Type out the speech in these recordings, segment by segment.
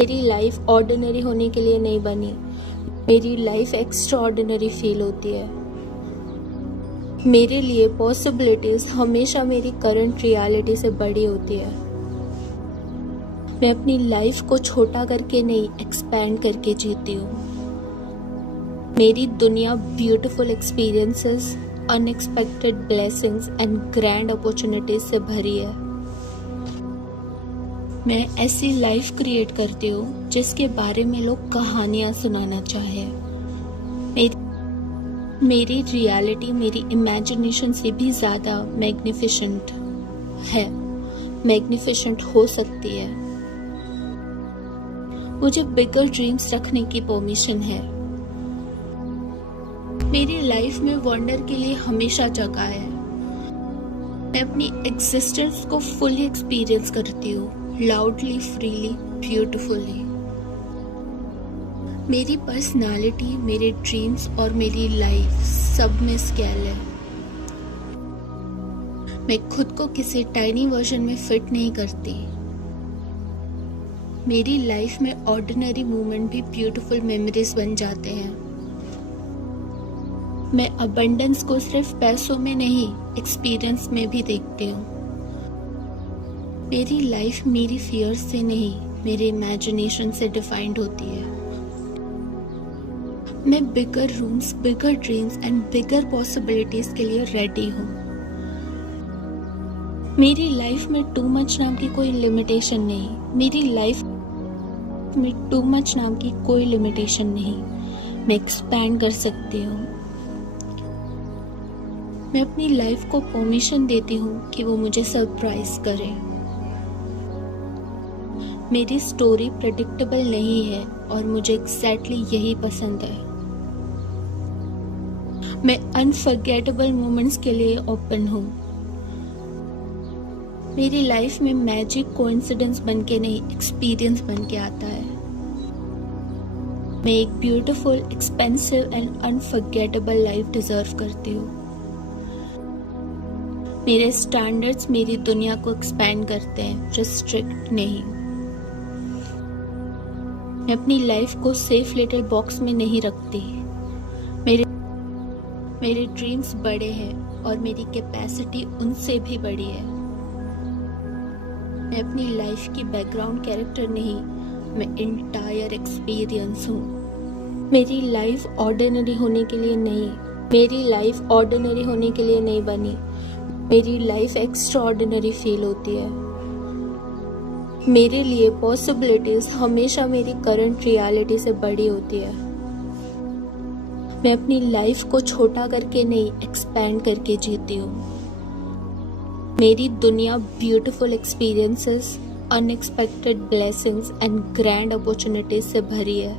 मेरी life ordinary होने के लिए नहीं बनी। मेरी लाइफ एक्स्ट्रा ऑर्डिनरी फील होती है। मेरे लिए पॉसिबिलिटीज हमेशा मेरी करंट रियलिटी से बड़ी होती है। मैं अपनी लाइफ को छोटा करके नहीं, एक्सपैंड करके जीती हूँ। मेरी दुनिया beautiful experiences, unexpected blessings and grand opportunities से भरी है। मैं ऐसी लाइफ क्रिएट करती हूँ जिसके बारे में लोग कहानियाँ सुनाना चाहे। मेरी रियलिटी मेरी इमेजिनेशन से भी ज़्यादा मैग्निफिसेंट है, मैग्निफिसेंट हो सकती है। मुझे बिगर ड्रीम्स रखने की परमिशन है। मेरी लाइफ में वंडर के लिए हमेशा जगह है। मैं अपनी एग्जिस्टेंस को फुली एक्सपीरियंस करती हूँ, लाउडली, फ्रीली, ब्यूटिफुली। मेरी पर्सनालिटी, मेरे ड्रीम्स और मेरी लाइफ सब में स्केल है। मैं खुद को किसी टाइनी वर्जन में फिट नहीं करती। मेरी लाइफ में ऑर्डिनरी मोमेंट भी ब्यूटीफुल मेमोरीज बन जाते हैं। मैं अबंडेंस को सिर्फ पैसों में नहीं, एक्सपीरियंस में भी देखती हूँ। मेरी लाइफ मेरी फियर से नहीं, मेरे इमेजिनेशन से डिफाइंड होती है। मैं bigger rooms, bigger dreams and bigger possibilities के लिए रेडी हूँ। मेरी लाइफ में टू मच नाम की कोई लिमिटेशन नहीं। मेरी लाइफ में टू मच नाम की कोई लिमिटेशन नहीं। मैं एक्सपैंड कर सकती हूँ। मैं अपनी लाइफ को परमिशन देती हूँ कि वो मुझे सरप्राइज करे। मेरी स्टोरी प्रेडिक्टेबल नहीं है और मुझे एग्जैक्टली यही पसंद है। मैं अनफॉरगेटेबल मोमेंट्स के लिए ओपन हूँ। मेरी लाइफ में मैजिक कोइंसिडेंस बन के नहीं, एक्सपीरियंस बन के आता है। मैं एक beautiful, expensive and unforgettable life deserve करती हूँ। मेरे स्टैंडर्ड्स मेरी दुनिया को एक्सपैंड करते हैं, रिस्ट्रिक्ट नहीं। मैं अपनी लाइफ को सेफ लिटिल बॉक्स में नहीं रखती। मेरे ड्रीम्स बड़े हैं और मेरी कैपेसिटी उनसे भी बड़ी है। मैं अपनी लाइफ की बैकग्राउंड कैरेक्टर नहीं, मैं इंटायर एक्सपीरियंस हूँ। मेरी लाइफ ऑर्डिनरी होने के लिए नहीं, मेरी लाइफ ऑर्डिनरी होने के लिए नहीं बनी। मेरी लाइफ एक्स्ट्रा ऑर्डिनरी फील होती है। मेरे लिए पॉसिबिलिटीज हमेशा मेरी करंट रियलिटी से बड़ी होती है। मैं अपनी लाइफ को छोटा करके नहीं, एक्सपैंड करके जीती हूँ। मेरी दुनिया beautiful experiences, unexpected blessings and grand opportunities से भरी है।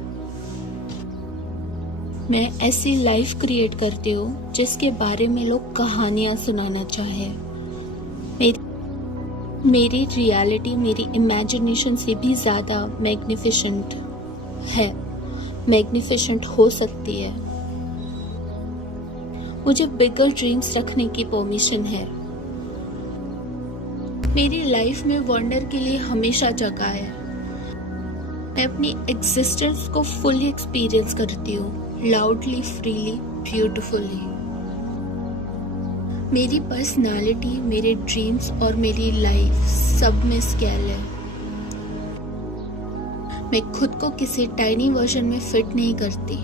मैं ऐसी लाइफ क्रिएट करती हूँ जिसके बारे में लोग कहानियाँ सुनाना चाहे। मेरी रियलिटी मेरी इमेजिनेशन से भी ज़्यादा मैग्निफिसेंट है, मैग्निफिसेंट हो सकती है। मुझे बिगर ड्रीम्स रखने की परमिशन है। मेरी लाइफ में वंडर के लिए हमेशा जगह है। मैं अपनी एग्जिस्टेंस को फुली एक्सपीरियंस करती हूँ, लाउडली, फ्रीली, ब्यूटिफुली। मेरी पर्सनालिटी, मेरे ड्रीम्स और मेरी लाइफ सब में स्केल है। मैं खुद को किसी टाइनी वर्जन में फिट नहीं करती।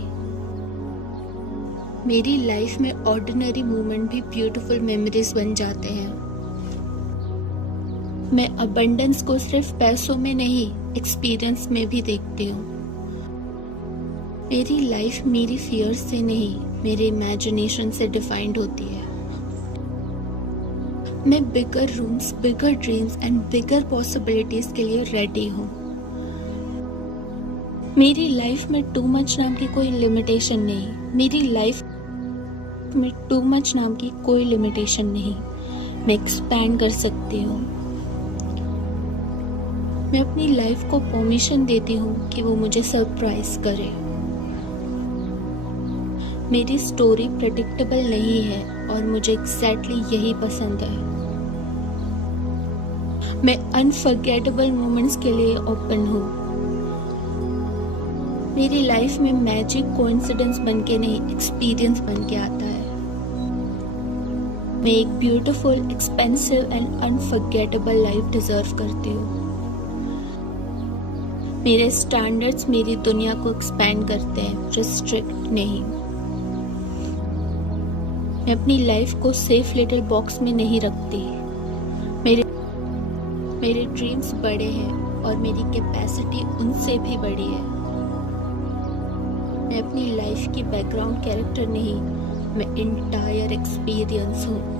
मेरी लाइफ में ऑर्डिनरी मोमेंट भी ब्यूटीफुल मेमोरीज बन जाते हैं। मैं अबंडेंस को सिर्फ पैसों में नहीं, एक्सपीरियंस में भी देखती हूँ। मेरी लाइफ मेरी फियर से नहीं, मेरे इमेजिनेशन से डिफाइंड होती है। मैं bigger rooms, bigger dreams and bigger possibilities के लिए रेडी हूँ। मेरी लाइफ में टू मच नाम की कोई लिमिटेशन नहीं। मेरी लाइफ में टू मच नाम की कोई लिमिटेशन नहीं। मैं एक्सपैंड कर सकती हूँ। मैं अपनी लाइफ को परमिशन देती हूँ कि वो मुझे सरप्राइज करे। मेरी स्टोरी प्रेडिक्टेबल नहीं है और मुझे एग्जैक्टली यही पसंद है। मैं अनफॉरगेटेबल मोमेंट्स के लिए ओपन हूँ। मेरी लाइफ में मैजिक कोइंसिडेंस बन के नहीं, एक्सपीरियंस बन के आता है। मैं एक beautiful, expensive and unforgettable life deserve करती हूँ। मेरे स्टैंडर्ड्स मेरी दुनिया को एक्सपैंड करते हैं, रिस्ट्रिक्ट नहीं। मैं अपनी लाइफ को सेफ लिटिल बॉक्स में नहीं रखती। मेरे ड्रीम्स बड़े हैं और मेरी कैपेसिटी उनसे भी बड़ी है। मैं अपनी लाइफ की बैकग्राउंड कैरेक्टर नहीं, मैं इंटायर एक्सपीरियंस हूँ।